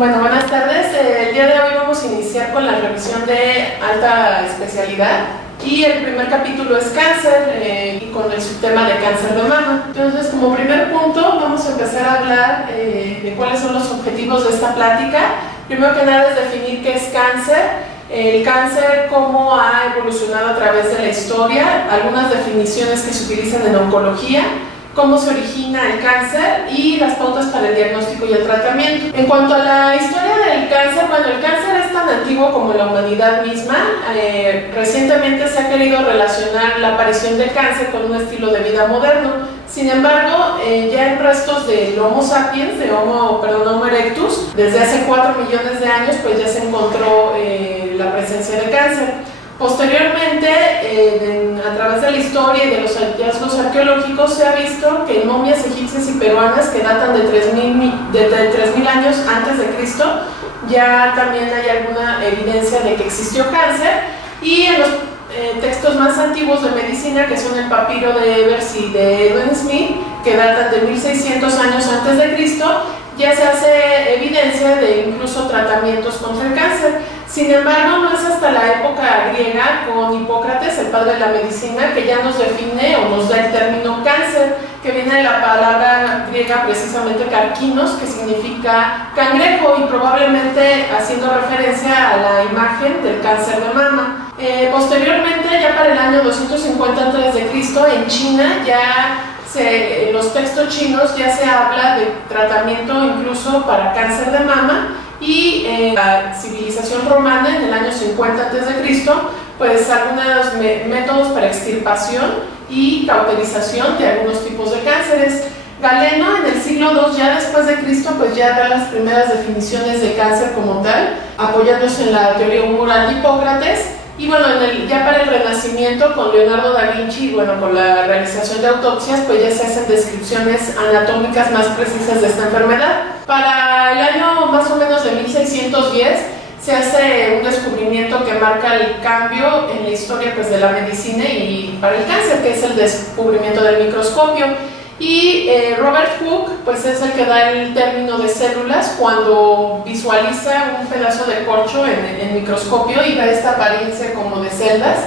Bueno, buenas tardes. El día de hoy vamos a iniciar con la revisión de alta especialidad y el primer capítulo es cáncer y con el subtema de cáncer de mama. Entonces, como primer punto, vamos a empezar a hablar de cuáles son los objetivos de esta plática. Primero que nada es definir qué es cáncer, el cáncer, cómo ha evolucionado a través de la historia, algunas definiciones que se utilizan en oncología, cómo se origina el cáncer y las pautas para el diagnóstico y el tratamiento. En cuanto a la historia del cáncer, bueno, el cáncer es tan antiguo como la humanidad misma. Recientemente se ha querido relacionar la aparición del cáncer con un estilo de vida moderno. Sin embargo, ya en restos del Homo sapiens, de Homo erectus, desde hace 4 millones de años, pues ya se encontró la presencia de cáncer. Posteriormente, a través de la historia y de los hallazgos arqueológicos, se ha visto que en momias egipcias y peruanas que datan de 3.000 años antes de Cristo, ya también hay alguna evidencia de que existió cáncer, y en los textos más antiguos de medicina, que son el papiro de Evers y de Edwin Smith, que datan de 1600 años antes de Cristo, ya se hace evidencia de incluso tratamientos contra el cáncer. Sin embargo, no es hasta la época griega, con Hipócrates, el padre de la medicina, que ya nos define o nos da el término cáncer, que viene de la palabra griega precisamente carquinos, que significa cangrejo, y probablemente haciendo referencia a la imagen del cáncer de mama. Posteriormente, ya para el año 250 a.C., en China, en los textos chinos ya se habla de tratamiento incluso para cáncer de mama, y en la civilización romana, en el año 50 a.C., pues algunos métodos para extirpación y cauterización de algunos tipos de cánceres. Galeno, en el siglo II ya después de Cristo, pues ya da las primeras definiciones de cáncer como tal, apoyándose en la teoría humoral de Hipócrates. Y bueno, ya para el Renacimiento, con Leonardo da Vinci, bueno, con la realización de autopsias, pues ya se hacen descripciones anatómicas más precisas de esta enfermedad. Para el año más o menos de 1610, se hace un descubrimiento que marca el cambio en la historia, pues, de la medicina y para el cáncer, que es el descubrimiento del microscopio. Y Robert Hooke, pues, es el que da el término de células cuando visualiza un pedazo de corcho en microscopio y ve esta apariencia como de celdas.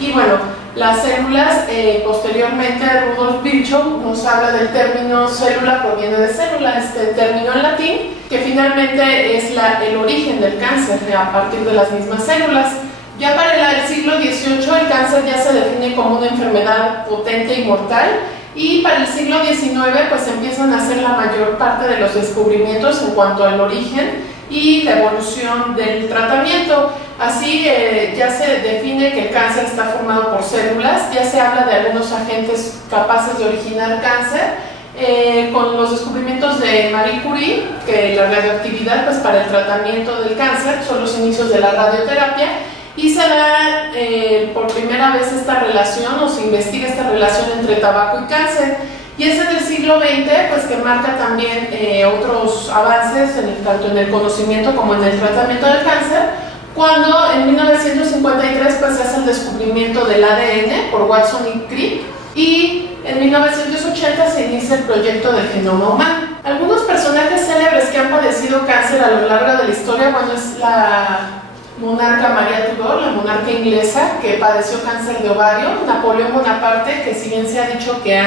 Y bueno, las células, posteriormente Rudolf Virchow nos habla del término célula, proviene de célula, este término en latín, que finalmente es el origen del cáncer, a partir de las mismas células. Ya para el siglo XVIII el cáncer ya se define como una enfermedad potente y mortal, y para el siglo XIX pues empiezan a hacer la mayor parte de los descubrimientos en cuanto al origen y la evolución del tratamiento. Así ya se define que el cáncer está formado por células, ya se habla de algunos agentes capaces de originar cáncer, con los descubrimientos de Marie Curie, que la radioactividad, pues, para el tratamiento del cáncer son los inicios de la radioterapia, y se da por primera vez esta relación, o se investiga esta relación entre tabaco y cáncer. Y es en el siglo XX, pues, que marca también otros avances, tanto en el conocimiento como en el tratamiento del cáncer, cuando en 1953 pues, se hace el descubrimiento del ADN por Watson y Crick, y en 1980 se inicia el proyecto del genoma humano. Algunos personajes célebres que han padecido cáncer a lo largo de la historia, bueno, es la monarca María Tudor, la monarca inglesa, que padeció cáncer de ovario. Napoleón Bonaparte, que si bien se ha dicho que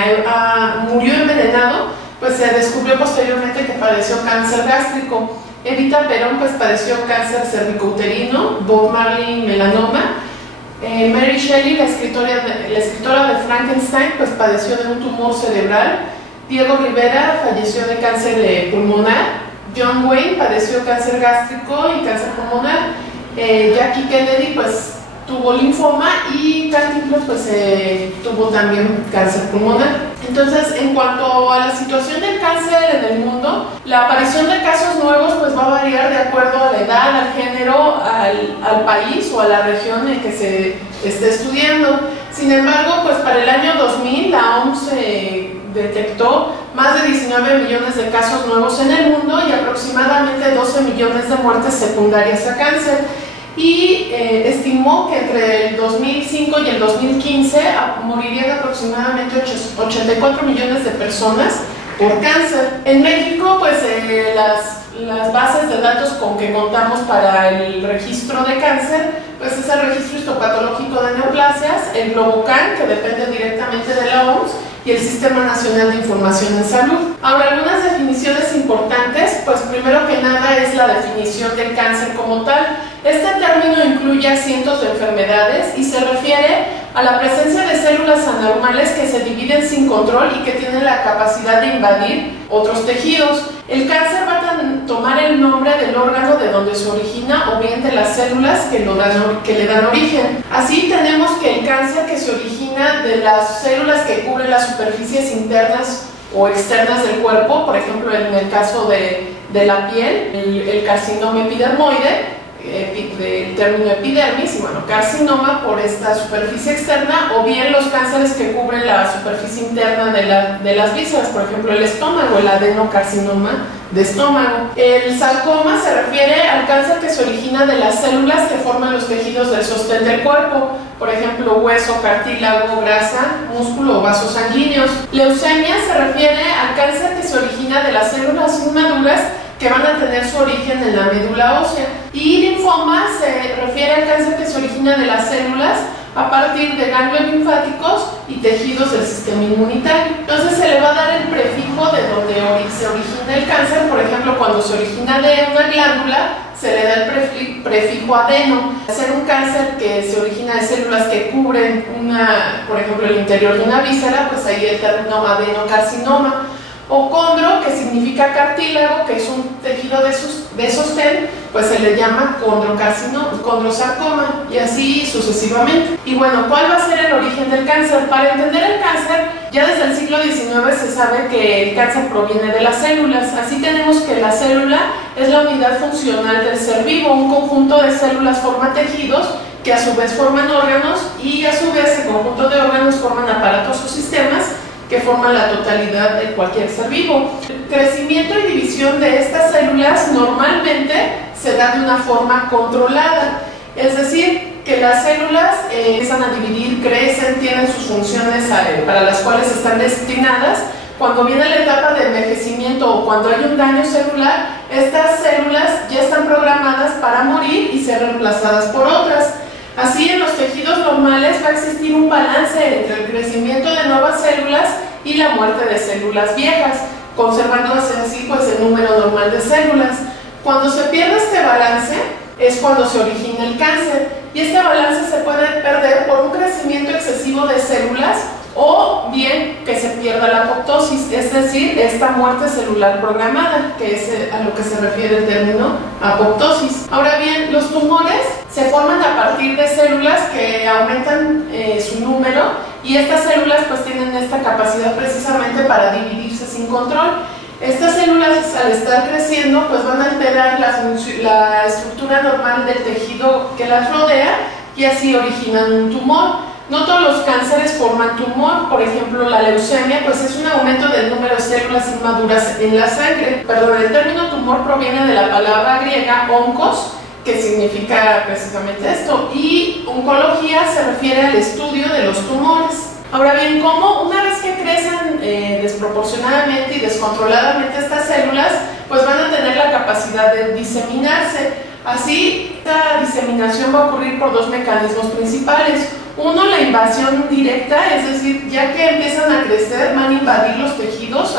murió envenenado, pues se descubrió posteriormente que padeció cáncer gástrico. Evita Perón, pues, padeció cáncer cervicouterino. Bob Marley, melanoma. Mary Shelley, la escritora de Frankenstein, pues padeció de un tumor cerebral. Diego Rivera falleció de cáncer pulmonar. John Wayne padeció cáncer gástrico y cáncer pulmonar. Jackie Kennedy, pues, tuvo linfoma, y Cantinflas, pues, tuvo también cáncer pulmonar. Entonces, en cuanto a la situación del cáncer en el mundo, la aparición de casos nuevos, pues, va a variar de acuerdo a la edad, al género, al país o a la región en que se esté estudiando. Sin embargo, pues, para el año 2000 la OMS detectó más de 19 millones de casos nuevos en el mundo y aproximadamente 12 millones de muertes secundarias a cáncer. Y estimó que entre el 2005 y el 2015 morirían aproximadamente 84 millones de personas por cáncer. En México, pues las bases de datos con que contamos para el registro de cáncer, pues es el registro histopatológico de neoplasias, el Globocan, que depende directamente de la OMS, y el Sistema Nacional de Información en Salud. Ahora, algunas definiciones importantes, pues primero que nada es la definición del cáncer como tal. Este término incluye a cientos de enfermedades y se refiere a la presencia de células anormales que se dividen sin control y que tienen la capacidad de invadir otros tejidos. El cáncer va a tomar el nombre del órgano de donde se origina o bien de las células que le dan origen. Así tenemos que el cáncer que se origina de las células que cubren las superficies internas o externas del cuerpo, por ejemplo en el caso de la piel, el carcinoma epidermoide, del término epidermis, bueno, carcinoma por esta superficie externa, o bien los cánceres que cubren la superficie interna de las vísceras, por ejemplo el estómago, el adenocarcinoma de estómago. El sarcoma se refiere al cáncer que se origina de las células que forman los tejidos del sostén del cuerpo, por ejemplo hueso, cartílago, grasa, músculo o vasos sanguíneos. Leucemia se refiere al cáncer que se origina de las células inmaduras que van a tener su origen en la médula ósea. Y linfoma se refiere al cáncer que se origina de las células a partir de ganglios linfáticos y tejidos del sistema inmunitario. Entonces se le va a dar el prefijo de donde se origina el cáncer. Por ejemplo, cuando se origina de una glándula, se le da el prefijo adeno. Al ser un cáncer que se origina de células que cubren por ejemplo, el interior de una víscera, pues ahí el término adenocarcinoma. O condro, que significa cartílago, que es un tejido de sostén, pues se le llama condrosarcoma, y así sucesivamente. Y bueno, ¿cuál va a ser el origen del cáncer? Para entender el cáncer, ya desde el siglo XIX se sabe que el cáncer proviene de las células. Así tenemos que la célula es la unidad funcional del ser vivo. Un conjunto de células forma tejidos que a su vez forman órganos, y a su vez el conjunto de órganos forman aparatos o sistemas que forman la totalidad de cualquier ser vivo. El crecimiento y división de estas células normalmente se da de una forma controlada, es decir, que las células empiezan a dividir, crecen, tienen sus funciones para las cuales están destinadas. Cuando viene la etapa de envejecimiento o cuando hay un daño celular, estas células ya están programadas para morir y ser reemplazadas por otras. Así, en los tejidos normales va a existir un balance entre el crecimiento de nuevas células y la muerte de células viejas, conservándose así pues el número normal de células. Cuando se pierde este balance es cuando se origina el cáncer, y este balance se puede perder por un crecimiento excesivo de células o bien que se pierda la apoptosis, es decir, esta muerte celular programada, que es a lo que se refiere el término apoptosis. Ahora bien, los tumores se forman a partir de células que aumentan su número, y estas células pues tienen esta capacidad precisamente para dividirse sin control. Estas células, al estar creciendo, pues van a alterar la estructura normal del tejido que las rodea, y así originan un tumor. No todos los cánceres forman tumor. Por ejemplo, la leucemia pues es un aumento del número de células inmaduras en la sangre. Perdón, el término tumor proviene de la palabra griega onkos, que significa precisamente esto, y oncología se refiere al estudio de los tumores. Ahora bien, ¿cómo una vez que crecen desproporcionadamente y descontroladamente estas células, pues van a tener la capacidad de diseminarse? Así, esta diseminación va a ocurrir por dos mecanismos principales. Uno, la invasión directa, es decir, ya que empiezan a crecer, van a invadir los tejidos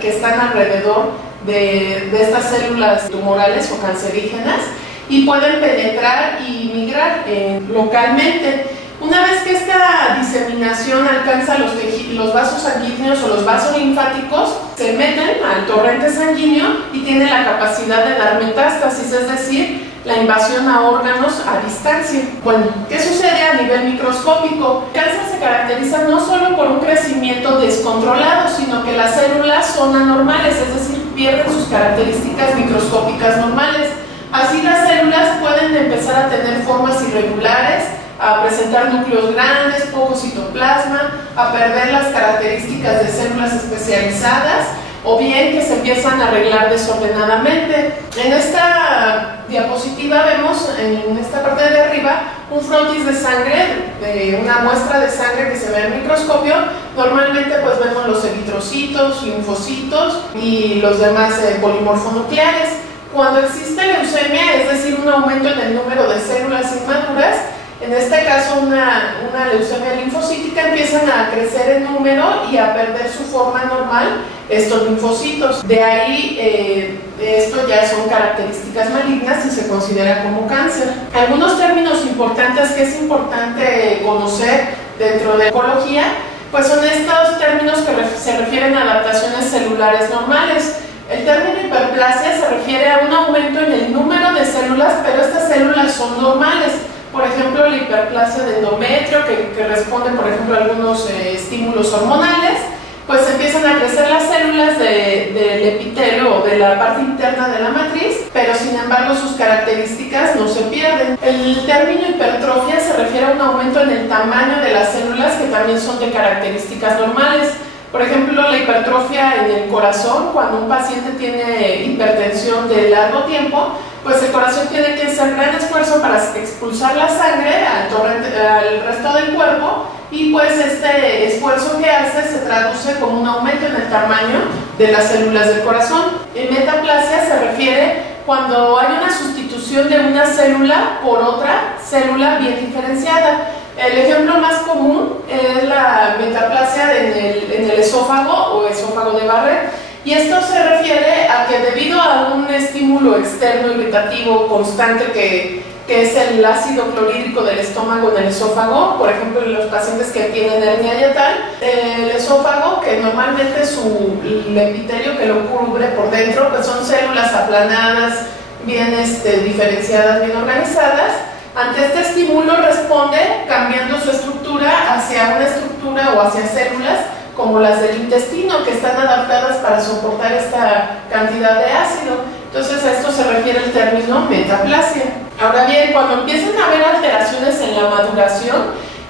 que están alrededor de estas células tumorales o cancerígenas, y pueden penetrar y migrar localmente. Una vez que esta diseminación alcanza los vasos sanguíneos o los vasos linfáticos, se meten al torrente sanguíneo y tienen la capacidad de dar metástasis, es decir, la invasión a órganos a distancia. Bueno, ¿qué sucede a nivel microscópico? El cáncer se caracteriza no solo por un crecimiento descontrolado, sino que las células son anormales, es decir, pierden sus características microscópicas normales. Así, las células pueden empezar a tener formas irregulares, a presentar núcleos grandes, poco citoplasma, a perder las características de células especializadas, o bien que se empiezan a arreglar desordenadamente. En esta diapositiva vemos, en esta parte de arriba, un frotis de sangre, de una muestra de sangre que se ve en el microscopio. Normalmente pues vemos los eritrocitos, linfocitos y los demás polimorfonucleares. Cuando existe leucemia, es decir, un aumento en el número de células inmaduras, en este caso una leucemia linfocítica, empiezan a crecer en número y a perder su forma normal estos linfocitos. De ahí, esto ya son características malignas y se considera como cáncer. Algunos términos importantes que es importante conocer dentro de oncología, pues son estos términos que se refieren a adaptaciones celulares normales. El término hiperplasia se refiere a un aumento en el número de células, pero estas células son normales. Por ejemplo, la hiperplasia de endometrio, que responde, por ejemplo, a algunos estímulos hormonales, pues empiezan a crecer las células del epitelio o de la parte interna de la matriz, pero sin embargo sus características no se pierden. El término hipertrofia se refiere a un aumento en el tamaño de las células que también son de características normales. Por ejemplo, la hipertrofia en el corazón, cuando un paciente tiene hipertensión de largo tiempo, pues el corazón tiene que hacer gran esfuerzo para expulsar la sangre al resto del cuerpo, y pues este esfuerzo que hace se traduce como un aumento en el tamaño de las células del corazón. En metaplasia se refiere cuando hay una sustitución de una célula por otra célula bien diferenciada. El ejemplo más común es la metaplasia en el esófago o esófago de Barrett, y esto se refiere a que debido a un estímulo externo irritativo constante que es el ácido clorhídrico del estómago en el esófago, por ejemplo en los pacientes que tienen hernia hiatal, el esófago, que normalmente el epitelio que lo cubre por dentro, pues son células aplanadas, bien diferenciadas, bien organizadas. Ante este estímulo responde cambiando su estructura hacia una estructura o hacia células como las del intestino, que están adaptadas para soportar esta cantidad de ácido. Entonces a esto se refiere el término metaplasia. Ahora bien, cuando empiezan a haber alteraciones en la maduración,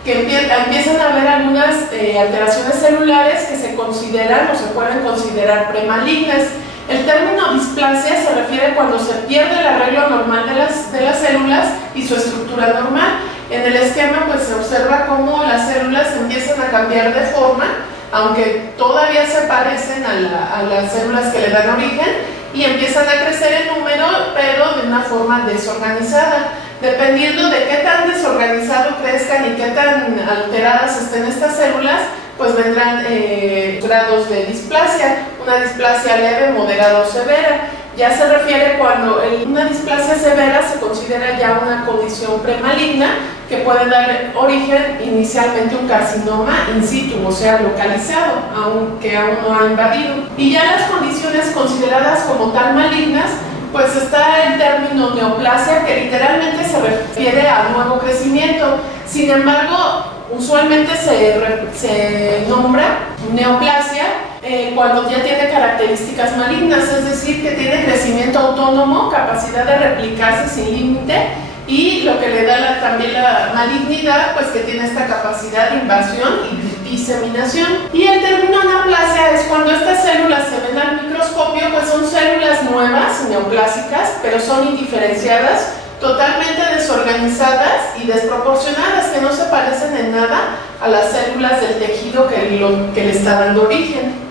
que empiezan a haber algunas alteraciones celulares que se consideran o se pueden considerar premalignas. El término displasia se refiere cuando se pierde el arreglo normal de las células y su estructura normal. En el esquema pues se observa cómo las células empiezan a cambiar de forma, aunque todavía se parecen a las células que le dan origen, y empiezan a crecer en número, pero de una forma desorganizada. Dependiendo de qué tan desorganizado crezcan y qué tan alteradas estén estas células, pues vendrán grados de displasia, una displasia leve, moderada o severa. Ya se refiere cuando una displasia severa se considera ya una condición premaligna que puede dar origen inicialmente a un carcinoma in situ, o sea, localizado, aunque aún no ha invadido. Y ya las condiciones consideradas como tal malignas, pues está el término neoplasia, que literalmente se refiere a nuevo crecimiento. Sin embargo, usualmente se nombra neoplasia cuando ya tiene características malignas, es decir, que tiene crecimiento autónomo, capacidad de replicarse sin límite, y lo que le da también la malignidad, pues que tiene esta capacidad de invasión y diseminación. Y el término anaplasia es cuando estas células se ven al microscopio, pues son células nuevas, neoplásicas, pero son indiferenciadas, totalmente desorganizadas y desproporcionadas, que no se parecen en nada a las células del tejido que le está dando origen.